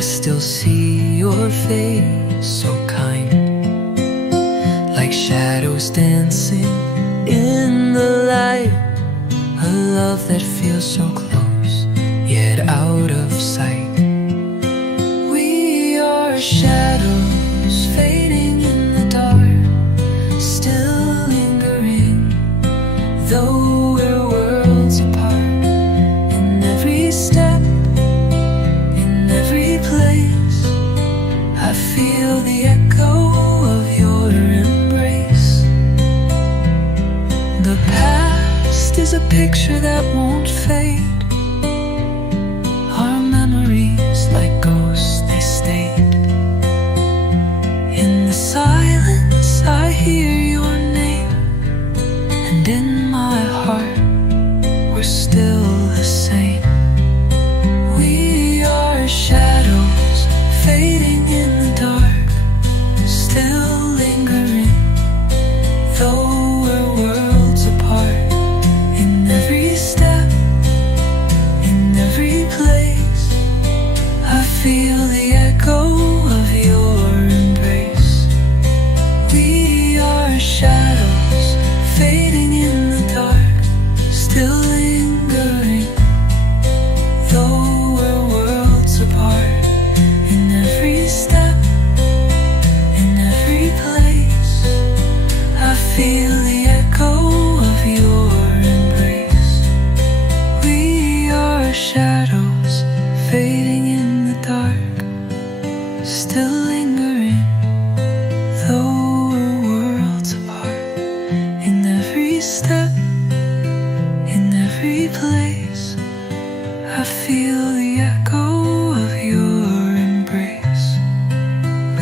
I still see your face, so kind, like shadows dancing in the light. A love that feels so close, yet out of sight. We are shadows fading in the dark, still lingering, though we're worlds apart. In every step, in every place, I feel the echo of your embrace. The past is a picture that won't fade. Our memories, like ghosts, they stayed. In the silence, I hear your name, and in my heart, we're still the same. We are shadows fading in the dark, still lingering, though we're worlds apart. In every step, in every place, I feel the echo of your embrace. We are shadows fading in the dark, still lingering, though we're worlds apart. In every step, in every place, I feel the echo of your embrace. We are shadows fading in the dark, still lingering, though we're worlds apart. In every step, in every place, I feel the echo of your embrace.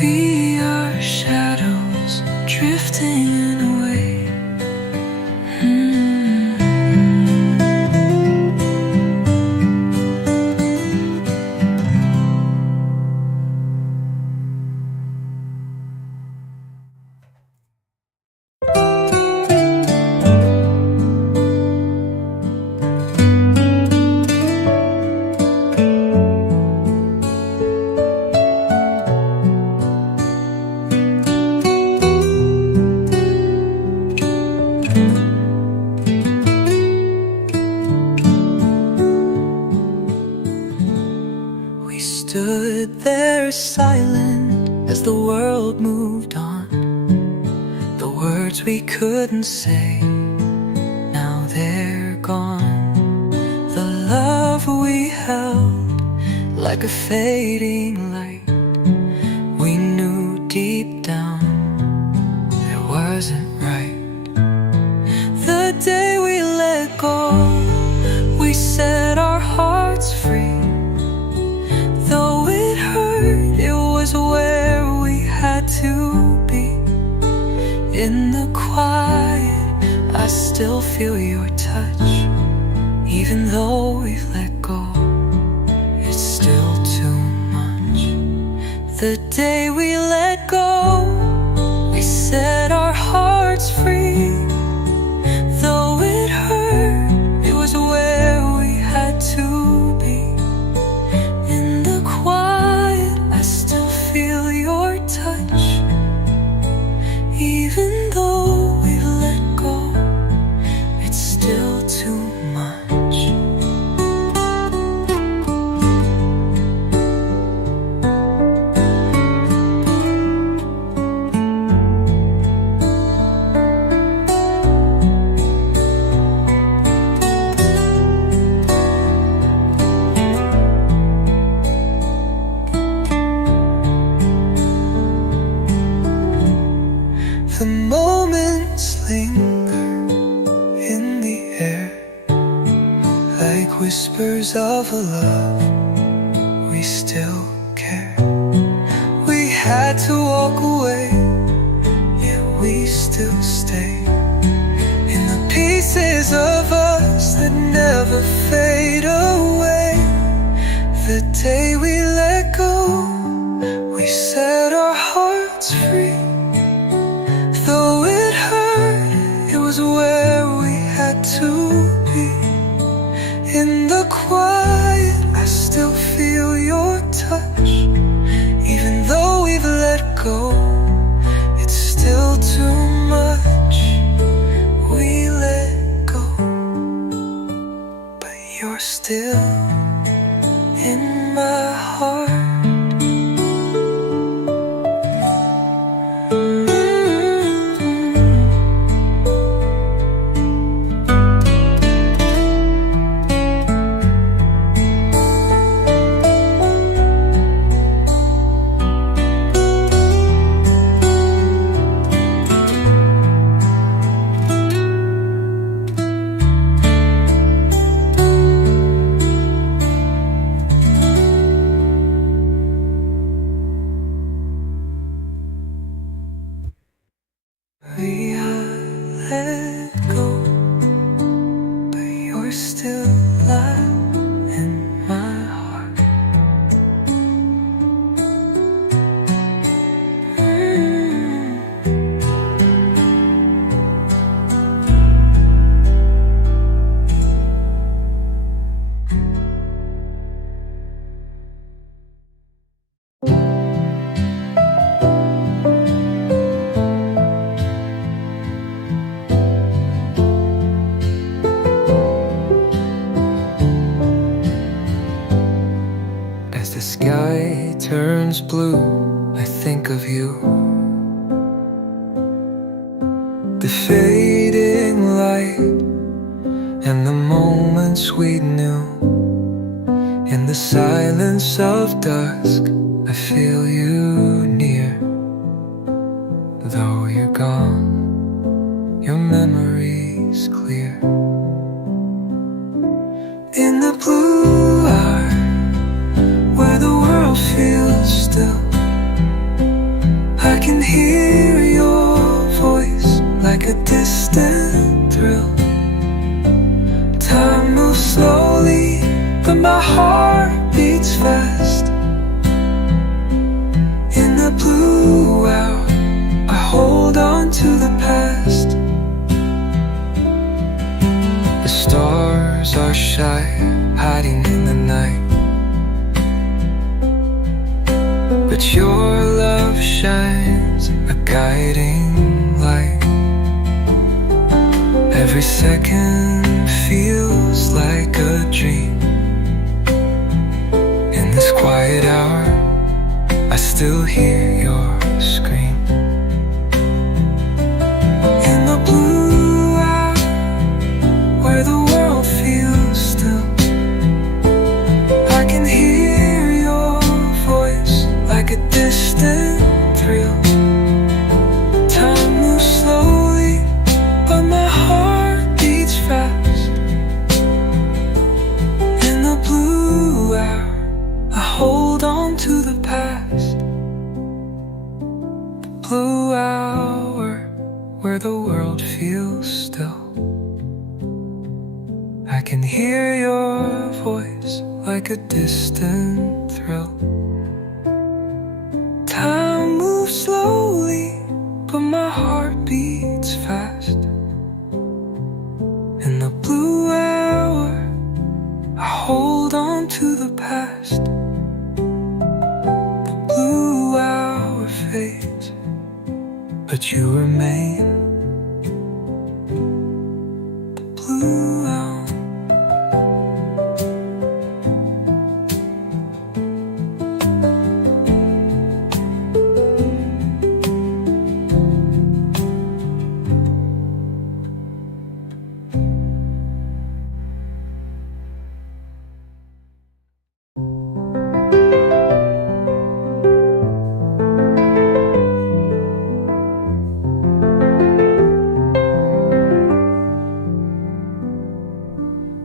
We are shadows drifting away. We stood there silent as the world moved on. The words we couldn't say, now they're gone. The love we held like a fading light, we knew deep down it wasn't right. The day we let go, we set our hearts free. Though it hurt, it was where we had to be. In the quiet, I still feel your touch. Even though we've let go, it's still too much. The day we let go, we set our hearts free. Though it hurt, it was where we had to be. In the quiet, I still feel your touch. Even though we've let go, it's still too much. The moments linger in the air, like whispers of a love we still care. We had to walk away, yet we still stay. In the pieces of us that never fade away. The day we let go, we set our hearts free. Though it hurt, it was where we had to be. In the quiet, I still feel your touch. Even though we've let go, it's still too much. We let go, but you're still in my heart. We let go, but you're still alive in my heart. As the sky turns blue, I think of you. The fading light and the moments we knew. In the silence of dusk, I feel you near. Though you're gone, your memory's clear. In the blue hour, where the world feels still, I can hear your voice like a distant thrill. Time moves slowly, but my heart beats fast. In the blue hour, I hold on to the past. The stars are shy, hiding in the night, but your love shines a guiding light. Every second feels like a dream. In this quiet hour, I still hear your scream. In the blue hour, where the world feels still, I can hear your voice like a distant thrill. Time moves slowly, but my heart beats fast. In the blue hour, I hold on to the past. The blue hour, where the world feels still, I can hear your voice like a distant thrill. Time moves slowly, but my heart beats fast. In the blue hour, I hold on to the past. The blue hour fades, but you remain. The blue hour.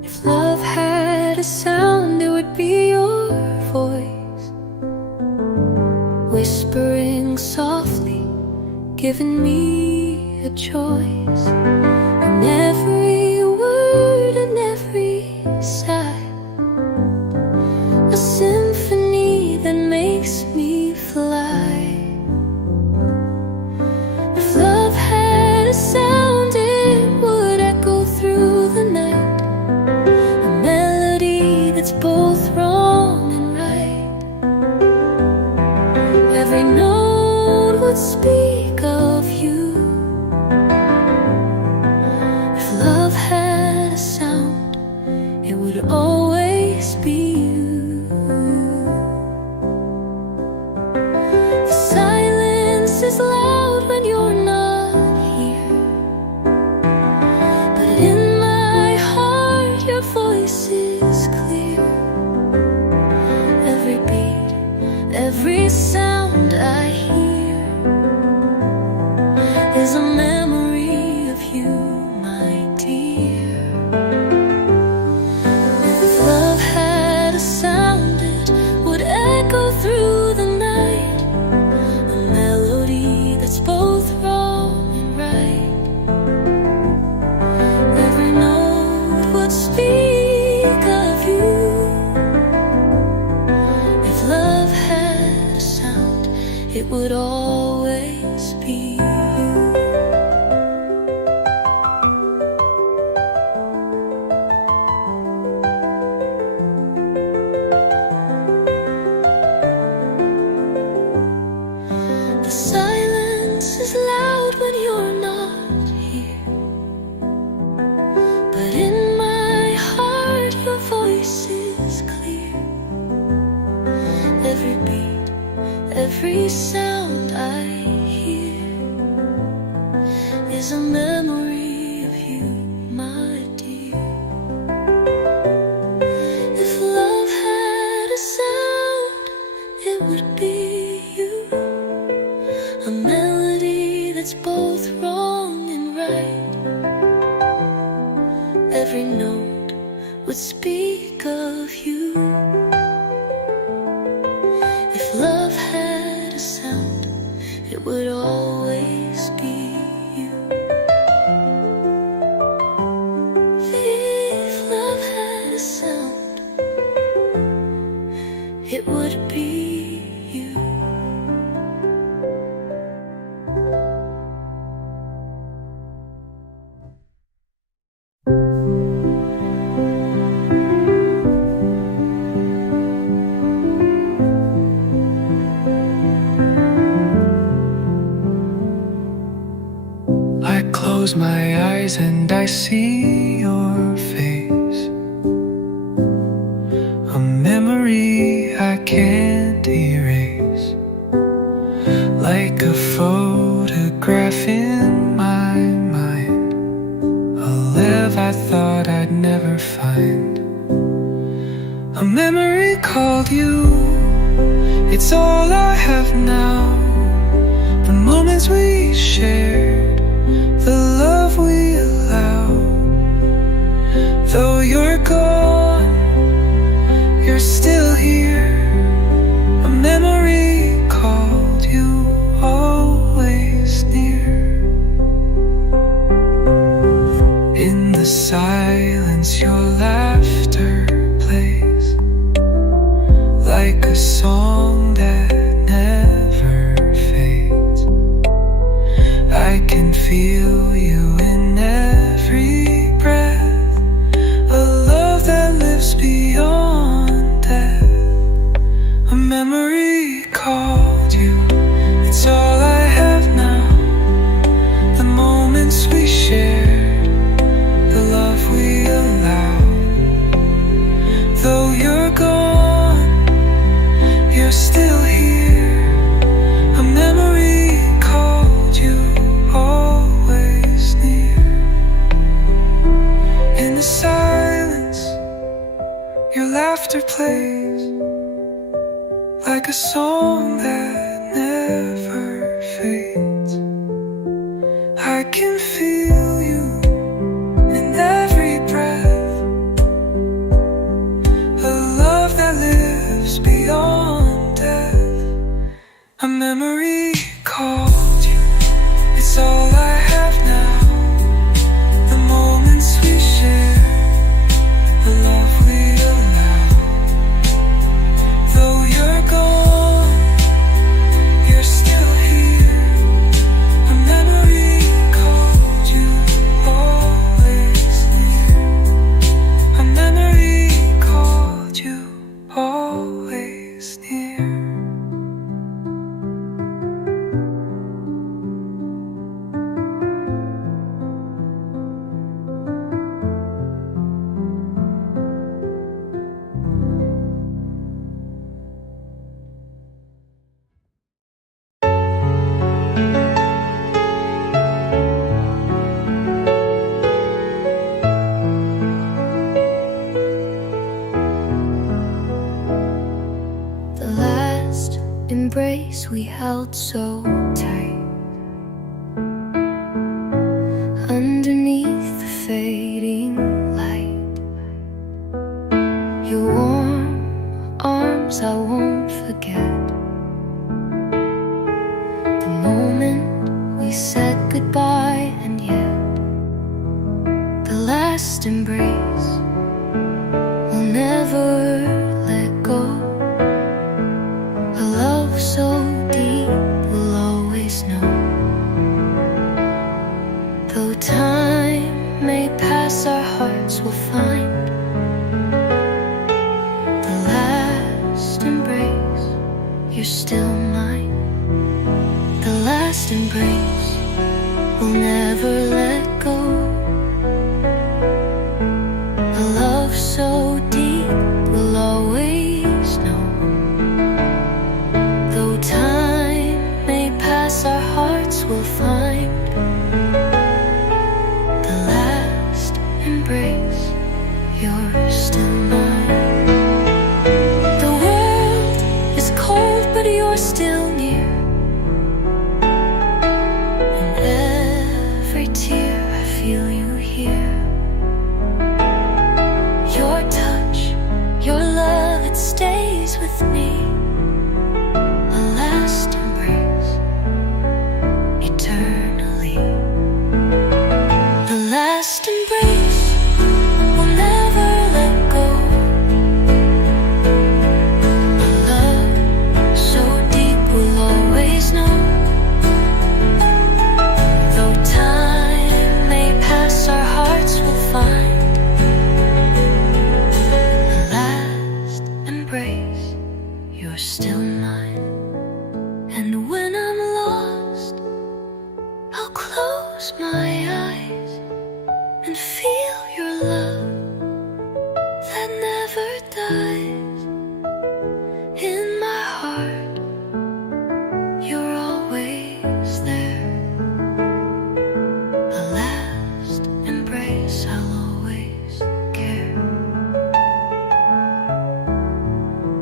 If love had a sound, it would be your voice, whispering softly, giving me a choice. And every word and every sigh, a symphony that makes me fly. If love had a sound, it would echo through the night, that's both wrong and right. Every note would speak of you. If love had a sound, it would always be you. The silence is loud when you're not here, but in my heart your voice is clear. Every beat, every sound I hear is a memory of you, my dear. If love had a sound, it would echo through the night, a melody that's both wrong and right. Every note would speak of you. If love had a sound, it would always be you. The silence is loud when you're not here, but in my heart your voice is clear. Every beat, every sound I hear is a memory of you, my dear. If love had a sound, it would be you, a melody that's both wrong and right. Every note would speak of you. If love had a sound, it would always be you. If love had a sound, it would be you. I close my eyes and I see your face, a memory I can't erase, like a photograph in my mind, a love I thought I'd never find. A memory called you, it's all I have now. The moments we shared, the love we allowed. Though you're gone, you're still here. A memory called you, always near. In the silence your laughter plays, like a song that never fades. I can feel you in every breath, a love that lives beyond death. A memory called you, it's all I have now. The moments we shared, the love we allowed. Though you're gone, you're still here. A memory called you, always near. In the silence, your laughter plays, like a song that never fades. I can feel you in every breath, a love that lives beyond death. A memory called you, it's all I have now. The moments we share, the love we allow. Though you're gone, you're still here. A memory called you, always near. A memory called you, always near. The last embrace we held so tight, underneath the fading light. Your warm arms I won't forget. The moment we said goodbye, and yet the last embrace will never let go. A love so deep we'll always know. Though time may pass, our hearts will find the last embrace. You're still mine. The last embrace will never let go. A love so deep we'll always know. Though time may pass, our hearts will find the last embrace. You're still mine. The world is cold, but you're still near. In every tear I feel you here. Your touch, your love, it stays with me. A last embrace, eternally. The last embrace will never let go. A love so deep we'll always know. Though time may pass, our hearts will find the last embrace. You're still mine.